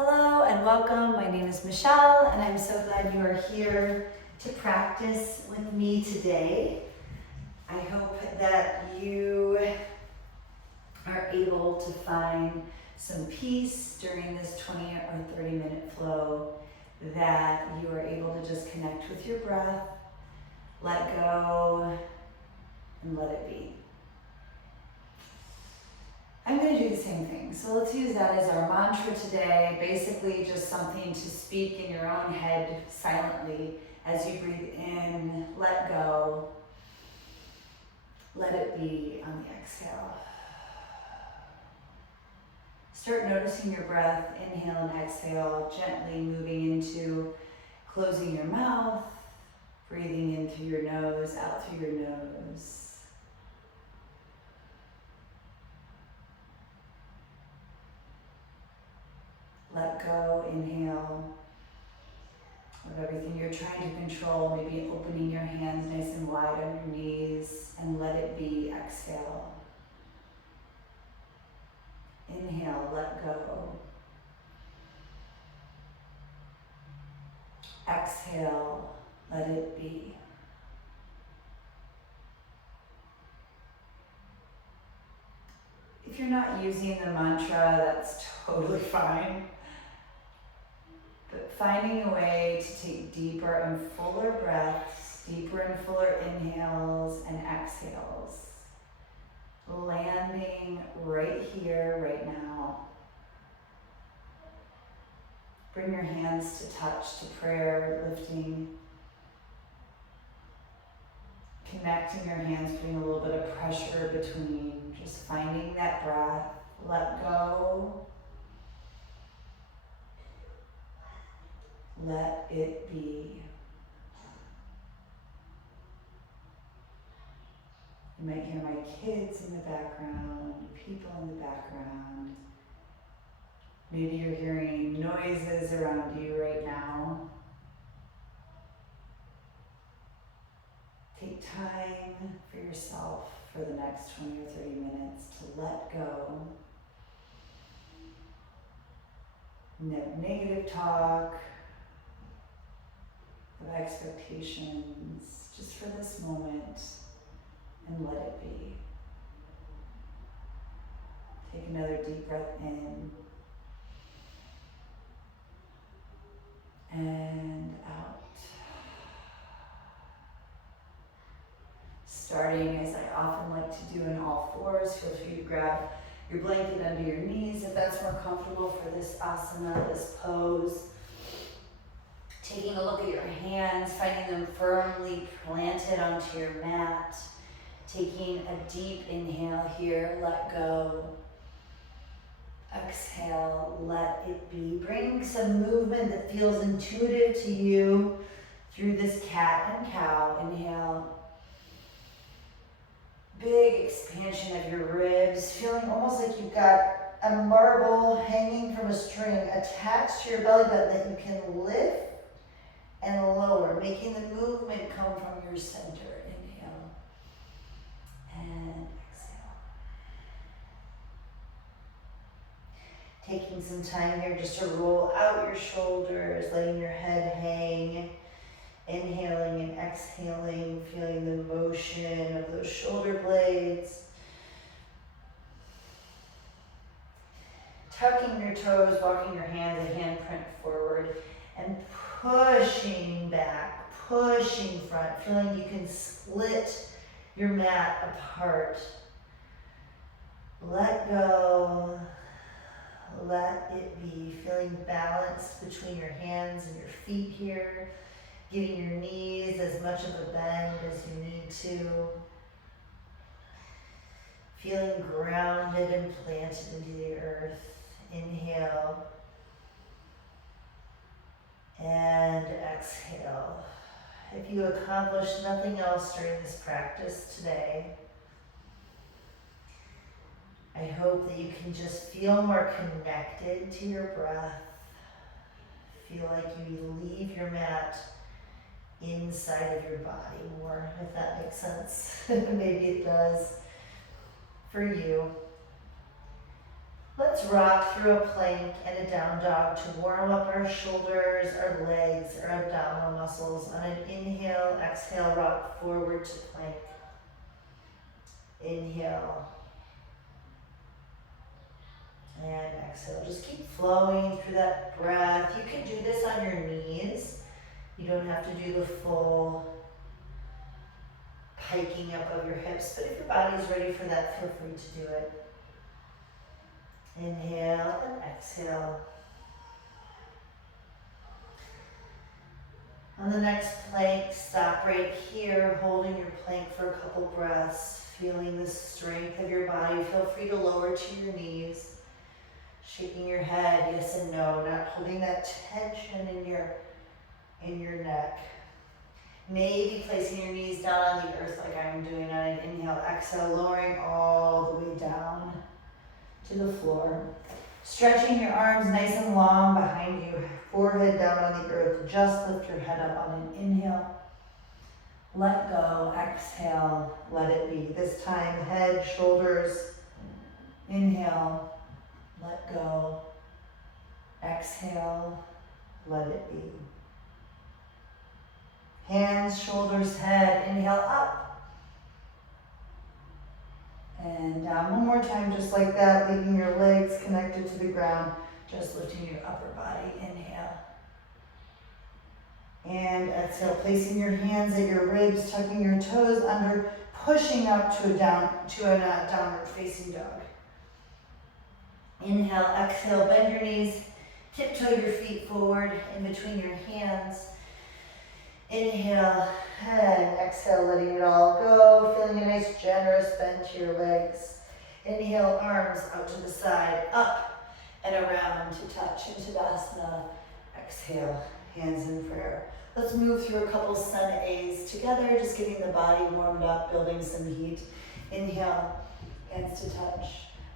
Hello and welcome. My name is Michelle and I'm so glad you are here to practice with me today. I hope that you are able to find some peace during this 20 or 30-minute flow, that you are able to just connect with your breath, let go, and let it be. I'm going to do the same thing. So let's use that as our mantra today. Basically just something to speak in your own head silently as you breathe in, let go, let it be on the exhale. Start noticing your breath, inhale and exhale, gently moving into closing your mouth, breathing in through your nose, out through your nose. Let go, inhale of everything you're trying to control, maybe opening your hands nice and wide on your knees, and let it be, exhale. Inhale, let go. Exhale, let it be. If you're not using the mantra, that's totally fine. But finding a way to take deeper and fuller breaths, deeper and fuller inhales and exhales. Landing right here, right now. Bring your hands to touch, to prayer, lifting. Connecting your hands, putting a little bit of pressure between, just finding that breath. Let go. Let it be. You might hear my kids in the background, people in the background. Maybe you're hearing noises around you right now. Take time for yourself for the next 20 or 30 minutes to let go. No negative talk, of expectations, just for this moment, and let it be. Take another deep breath in and out. Starting, as I often like to do, in all fours. Feel free to grab your blanket under your knees if that's more comfortable for this asana, this pose. Taking a look at your hands, finding them firmly planted onto your mat. Taking a deep inhale here, let go. Exhale, let it be. Bring some movement that feels intuitive to you through this cat and cow. Inhale. Big expansion of your ribs, feeling almost like you've got a marble hanging from a string attached to your belly button that you can lift and lower, making the movement come from your center. Inhale and exhale. Taking some time here just to roll out your shoulders, letting your head hang. Inhaling and exhaling, feeling the motion of those shoulder blades. Tucking your toes, walking your hands a handprint forward, and pushing back, pushing front, feeling you can split your mat apart. Let go, let it be. Feeling balanced between your hands and your feet here. Giving your knees as much of a bend as you need to. Feeling grounded and planted into the earth. Inhale. And exhale. If you accomplish nothing else during this practice today, I hope that you can just feel more connected to your breath. Feel like you leave your mat inside of your body more, if that makes sense. Maybe it does for you. Let's rock through a plank and a down dog to warm up our shoulders, our legs, our abdominal muscles. On an inhale, exhale, rock forward to plank. Inhale. And exhale. Just keep flowing through that breath. You can do this on your knees. You don't have to do the full hiking up of your hips, but if your body's ready for that, feel free to do it. Inhale and exhale. On the next plank, stop right here, holding your plank for a couple breaths, feeling the strength of your body. Feel free to lower to your knees, shaking your head, yes and no, not holding that tension in your neck. Maybe placing your knees down on the earth like I'm doing on an inhale, exhale, lowering all the way down to the floor. Stretching your arms nice and long behind you, forehead down on the earth. Just lift your head up on an inhale. Let go, exhale, let it be. This time, head, shoulders, inhale, let go, exhale, let it be. Hands, shoulders, head, inhale up. And down one more time, just like that, leaving your legs connected to the ground, just lifting your upper body, inhale. And exhale, placing your hands at your ribs, tucking your toes under, pushing up to a downward facing dog. Inhale, exhale, bend your knees, tiptoe your feet forward in between your hands. Inhale and exhale, letting it all go. Feeling a nice generous bend to your legs. Inhale, arms out to the side, up and around to touch into Tadasana. Exhale, hands in prayer. Let's move through a couple sun A's together, just getting the body warmed up, building some heat. Inhale, hands to touch.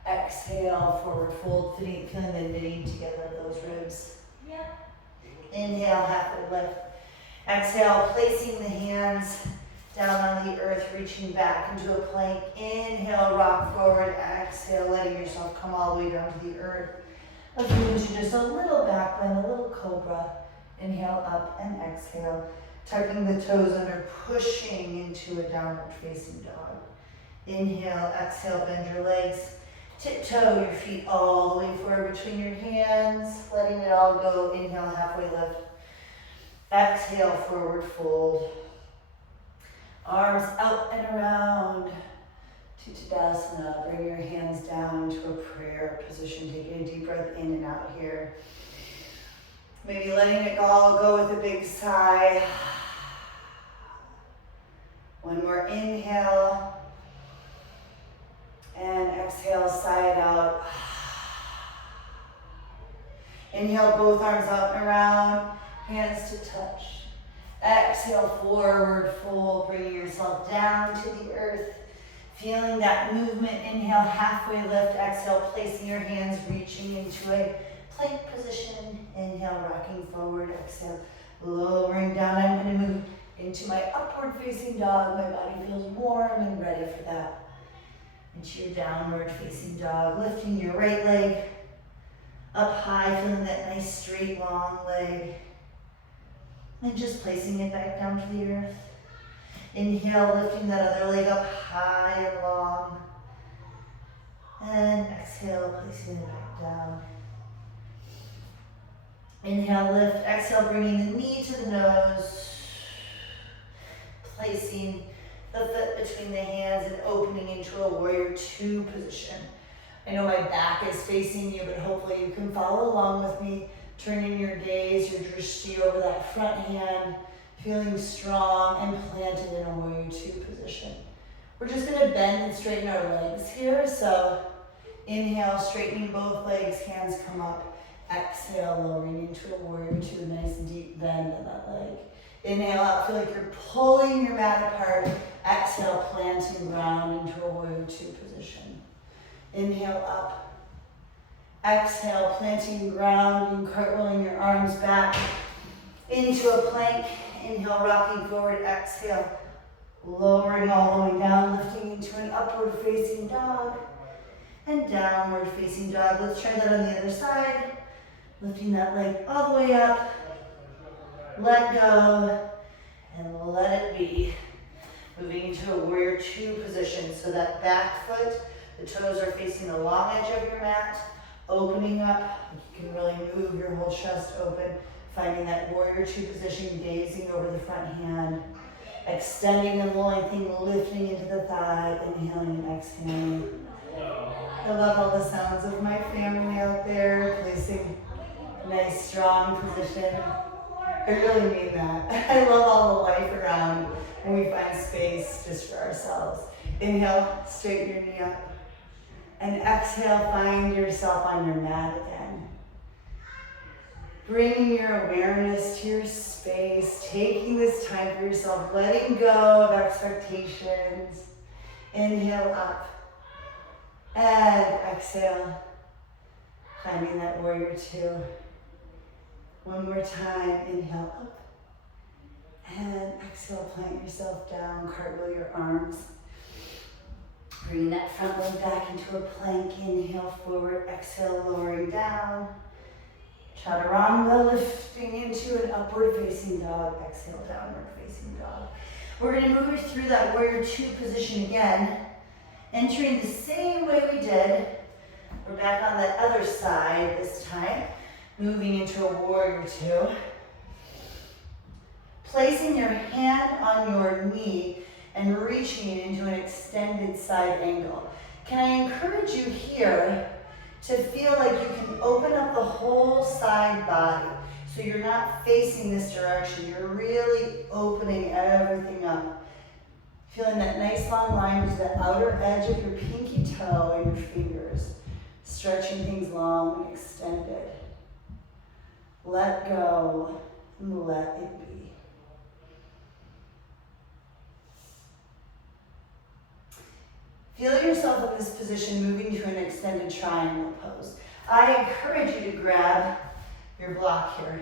Exhale, forward fold, feeling the knitting together of those ribs. Yeah. Inhale, halfway lift. Exhale, placing the hands down on the earth, reaching back into a plank. Inhale, rock forward. Exhale, letting yourself come all the way down to the earth. Let's move into just a little back bend, a little cobra. Inhale, up and exhale. Tucking the toes under, pushing into a downward facing dog. Inhale, exhale, bend your legs. Tiptoe your feet all the way forward between your hands, letting it all go. Inhale, halfway lift. Exhale, forward fold. Arms out and around to Tadasana. Bring your hands down to a prayer position. Taking a deep breath in and out here. Maybe letting it all go with a big sigh. One more inhale. And exhale, sigh it out. Inhale, both arms out and around. Hands to touch. Exhale, forward fold, bringing yourself down to the earth. Feeling that movement. Inhale, halfway lift. Exhale, placing your hands, reaching into a plank position. Inhale, rocking forward. Exhale, lowering down. I'm going to move into my upward facing dog. My body feels warm and ready for that. Into your downward facing dog. Lifting your right leg up high, feeling that nice straight long leg. And just placing it back down to the earth. Inhale, lifting that other leg up high and long. And exhale, placing it back down. Inhale, lift. Exhale, bringing the knee to the nose. Placing the foot between the hands and opening into a warrior two position. I know my back is facing you, but hopefully you can follow along with me. Turning your gaze, your drishti over that front hand, feeling strong and planted in a warrior two position. We're just going to bend and straighten our legs here. So inhale, straightening both legs, hands come up. Exhale, lowering into a warrior two, nice deep bend in that leg. Inhale out, feel like you're pulling your mat apart. Exhale, planting ground into a warrior two position. Inhale up. Exhale, planting ground and cartwheeling your arms back into a plank. Inhale, rocking forward. Exhale, lowering all the way down, lifting into an upward facing dog. and downward facing dog. Let's try that on the other side. Lifting that leg all the way up. Let go and let it be. Moving into a warrior two position. So that back foot, the toes are facing the long edge of your mat. Opening up. You can really move your whole chest open. Finding that warrior two position, gazing over the front hand. Extending and lengthening, lifting into the thigh, inhaling and exhaling. I love all the sounds of my family out there, placing a nice strong position. I really mean that. I love all the life around when we find space just for ourselves. Inhale, straighten your knee up. And exhale, find yourself on your mat again. Bringing your awareness to your space, taking this time for yourself, letting go of expectations. Inhale up and exhale, finding that warrior two. One more time, inhale up and exhale, plant yourself down, cartwheel your arms. Bring that front leg back into a plank, inhale forward, exhale, lowering down. Chaturanga, lifting into an upward facing dog, exhale, downward facing dog. We're gonna move through that warrior two position again, entering the same way we did. We're back on that other side this time, moving into a warrior two. Placing your hand on your knee and reaching into an extended side angle. Can I encourage you here to feel like you can open up the whole side body. So you're not facing this direction. You're really opening everything up. Feeling that nice long line to the outer edge of your pinky toe and your fingers. Stretching things long and extended. Let go and let it be. Feel yourself in this position moving to an extended triangle pose. I encourage you to grab your block here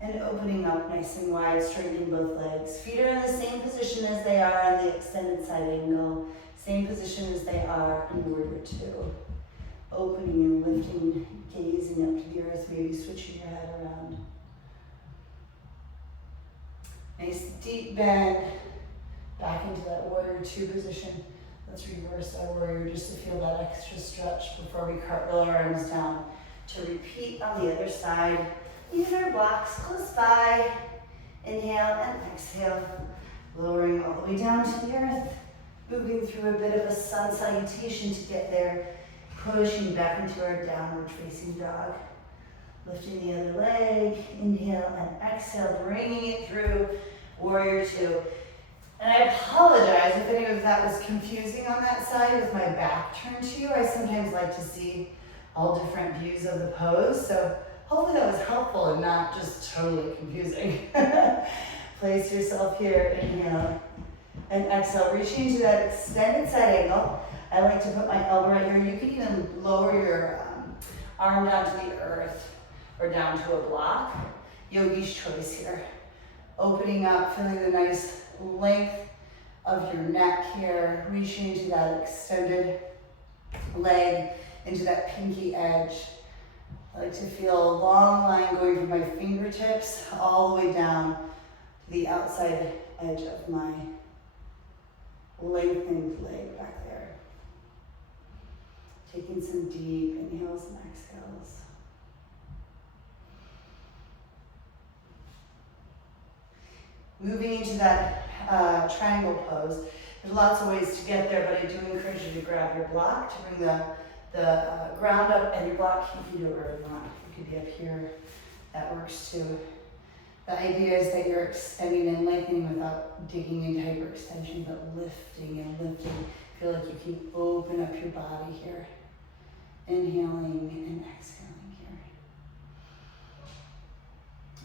and opening up nice and wide, straightening both legs. Feet are in the same position as they are on the extended side angle. Same position as they are in warrior two. Opening and lifting, gazing up to the earth, maybe switching your head around. Nice deep bend back into that warrior two position. Let's reverse our warrior just to feel that extra stretch before we cartwheel our arms down. To repeat on the other side, leaving our blocks close by. Inhale and exhale, lowering all the way down to the earth, moving through a bit of a sun salutation to get there, pushing back into our downward facing dog. Lifting the other leg, inhale and exhale, bringing it through warrior two. And I apologize if any of that was confusing on that side with my back turned to you. I sometimes like to see all different views of the pose, so hopefully that was helpful and not just totally confusing. Place yourself here, inhale and exhale, reaching into that extended side angle. I like to put my elbow right here. You can even lower your arm down to the earth or down to a block. Yogi's choice here. Opening up, feeling the nice length of your neck here, reaching into that extended leg, into that pinky edge. I like to feel a long line going from my fingertips all the way down to the outside edge of my lengthened leg back there. Taking some deep inhales and exhales. Moving into that triangle pose. There's lots of ways to get there, but I do encourage you to grab your block to bring the ground up, and your block, you can do it wherever you want. You could be up here, that works too. The idea is that you're extending and lengthening without digging into hyperextension, but lifting and lifting. Feel like you can open up your body here. Inhaling and exhaling here.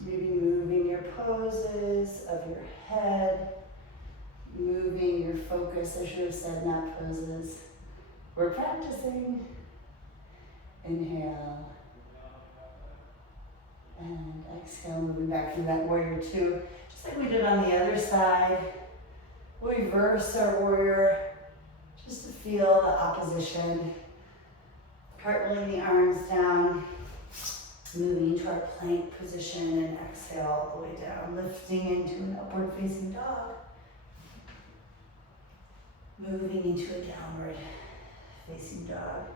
Maybe moving your poses of your head, moving your focus. I should have said not poses. We're practicing. Inhale and exhale, moving back into that warrior two. Just like we did on the other side. We'll reverse our warrior just to feel the opposition. Cartwheeling the arms down, moving into our plank position, and exhale all the way down, lifting into an upward facing dog. Moving into a downward facing dog.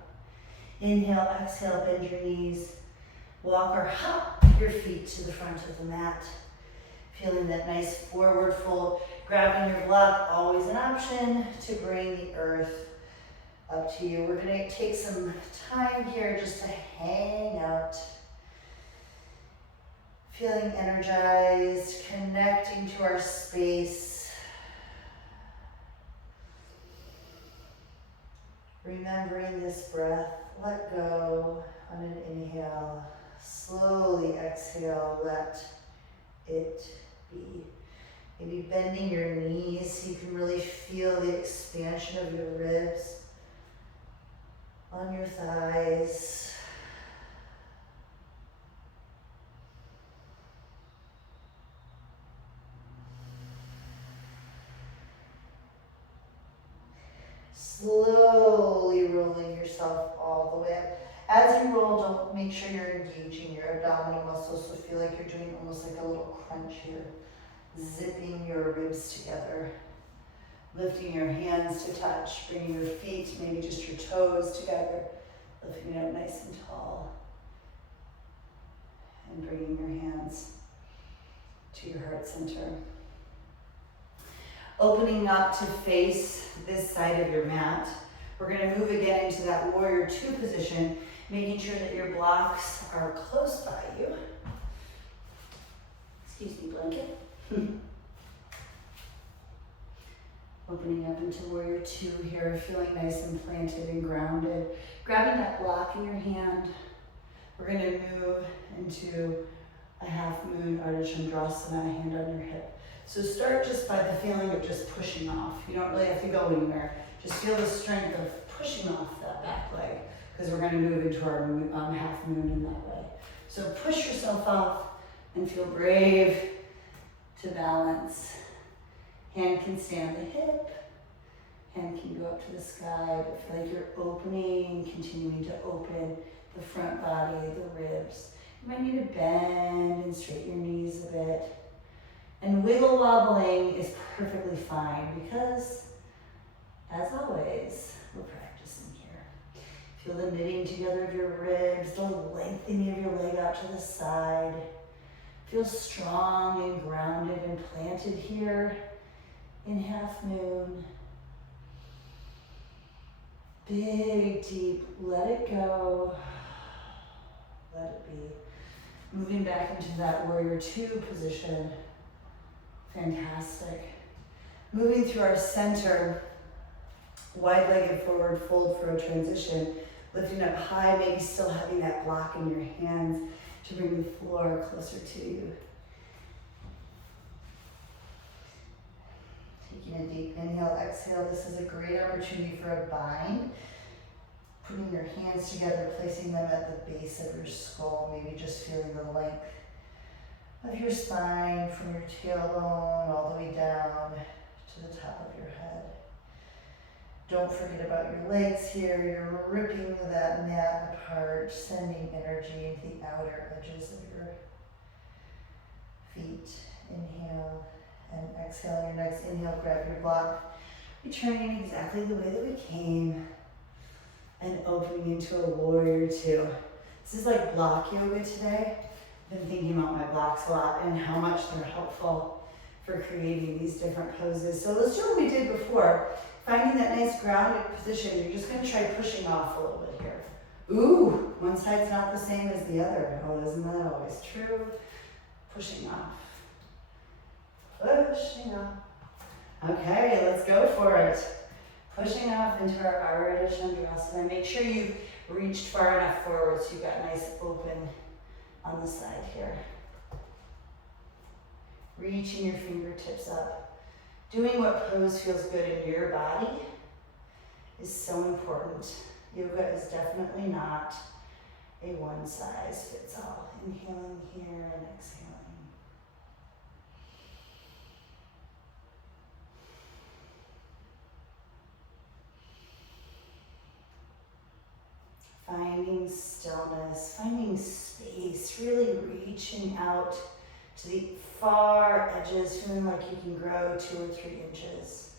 Inhale, exhale, bend your knees. Walk or hop your feet to the front of the mat. Feeling that nice forward fold. Grabbing your block, always an option to bring the earth up to you. We're gonna take some time here just to hang out. Feeling energized, connecting to our space. Remembering this breath, let go on an inhale. Slowly exhale, let it be. Maybe bending your knees so you can really feel the expansion of your ribs on your thighs. Slowly rolling yourself all the way up. As you roll, don't make sure you're engaging your abdominal muscles, so feel like you're doing almost like a little crunch here. Zipping your ribs together. Lifting your hands to touch, bringing your feet, maybe just your toes together. Lifting it up nice and tall. And bringing your hands to your heart center. Opening up to face this side of your mat. We're gonna move again into that warrior two position, making sure that your blocks are close by you. Excuse me, blanket. Opening up into warrior two here, feeling nice and planted and grounded. Grabbing that block in your hand. We're gonna move into a half moon Ardha Chandrasana, hand on your hip. So start just by the feeling of just pushing off. You don't really have to go anywhere. Just feel the strength of pushing off that back leg, because we're gonna move into our half moon in that way. So push yourself off and feel brave to balance. Hand can stay on the hip, hand can go up to the sky, but feel like you're opening, continuing to open the front body, the ribs. You might need to bend and straighten your knees a bit. And wiggle wobbling is perfectly fine because, as always, we're practicing here. Feel the knitting together of your ribs, the lengthening of your leg out to the side. Feel strong and grounded and planted here in half moon. Big, deep, let it go. Let it be. Moving back into that warrior two position. Fantastic. Moving through our center, wide-legged forward fold for a transition. Lifting up high, maybe still having that block in your hands to bring the floor closer to you. Taking a deep inhale, exhale. This is a great opportunity for a bind. Putting your hands together, placing them at the base of your skull, maybe just feeling the length of your spine from your tailbone all the way down to the top of your head. Don't forget about your legs here. You're ripping that mat apart, sending energy into the outer edges of your feet. Inhale and exhale. Your next inhale, grab your block, returning exactly the way that we came and opening into a warrior two. This is like block yoga today. I've been thinking about my blocks a lot and how much they're helpful for creating these different poses. So let's do what we did before. Finding that nice grounded position, you're just gonna try pushing off a little bit here. Ooh, one side's not the same as the other. Oh, isn't that always true? Pushing off. Pushing off. Okay, let's go for it. Pushing off into our Ardha Chandrasana. Make sure you've reached far enough forward so you've got nice open on the side here. Reaching your fingertips up. Doing what pose feels good in your body is so important. Yoga is definitely not a one size fits all. Inhaling here and exhaling. Finding stillness, finding space, really reaching out to the far edges, feeling like you can grow 2 or 3 inches.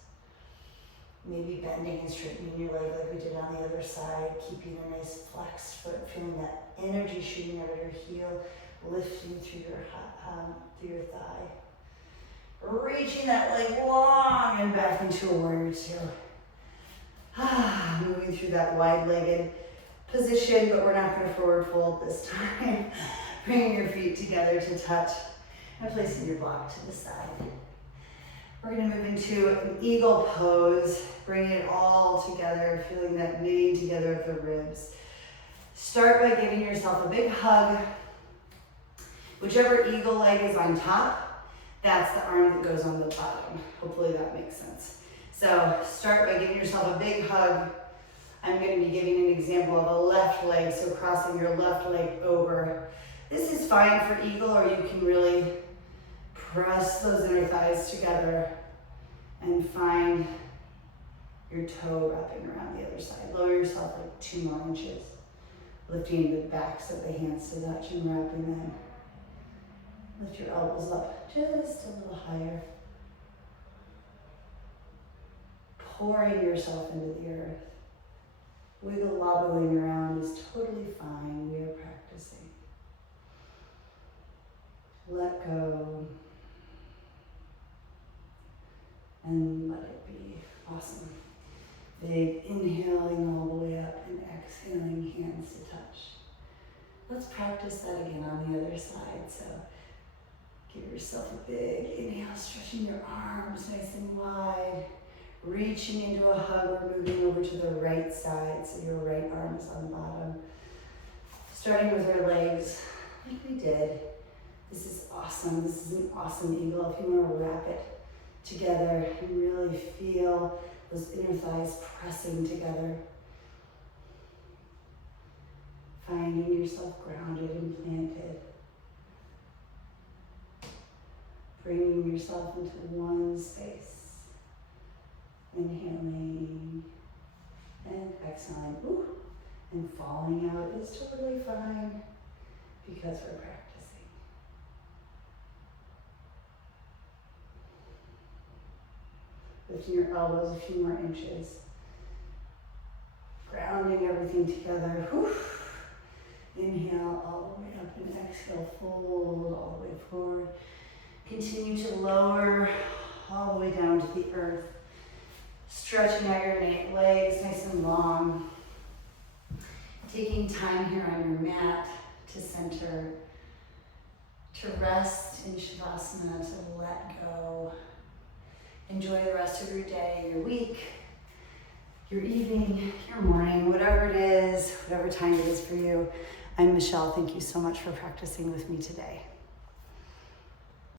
Maybe bending and straightening your leg like we did on the other side, keeping a nice flexed foot, feeling that energy shooting out of your heel, lifting through your thigh. Reaching that leg long and back into a warrior 2. Moving through that wide-legged position, but we're not going to forward fold this time. Bringing your feet together to touch and placing your block to the side. We're going to move into an eagle pose, bringing it all together, feeling that knitting together of the ribs. Start by giving yourself a big hug. Whichever eagle leg is on top, that's the arm that goes on the bottom. Hopefully that makes sense. So start by giving yourself a big hug. I'm going to be giving an example of a left leg, so crossing your left leg over. This is fine for eagle, or you can really press those inner thighs together and find your toe wrapping around the other side. Lower yourself like 2 more inches, lifting the backs of the hands to touch and wrapping them. Lift your elbows up just a little higher. Pouring yourself into the earth. Wiggle wobbling around is totally fine. We are practicing. Let go. And let it be. Awesome. Big inhaling all the way up and exhaling, hands to touch. Let's practice that again on the other side. So give yourself a big inhale, stretching your arms nice and wide. Reaching into a hug, we're moving over to the right side, so your right arm is on the bottom. Starting with our legs, like we did. This is awesome. This is an awesome eagle. If you want to wrap it together and really feel those inner thighs pressing together. Finding yourself grounded and planted. Bringing yourself into one space. Inhaling and exhaling. Ooh. And falling out is totally fine because we're practicing. Lifting your elbows a few more inches. Grounding everything together. Whew. Inhale all the way up and exhale, fold all the way forward. Continue to lower all the way down to the earth. Stretching out your legs nice and long. Taking time here on your mat to center, to rest in Shavasana, to let go. Enjoy the rest of your day, your week, your evening, your morning, whatever it is, whatever time it is for you. I'm Michelle. Thank you so much for practicing with me today.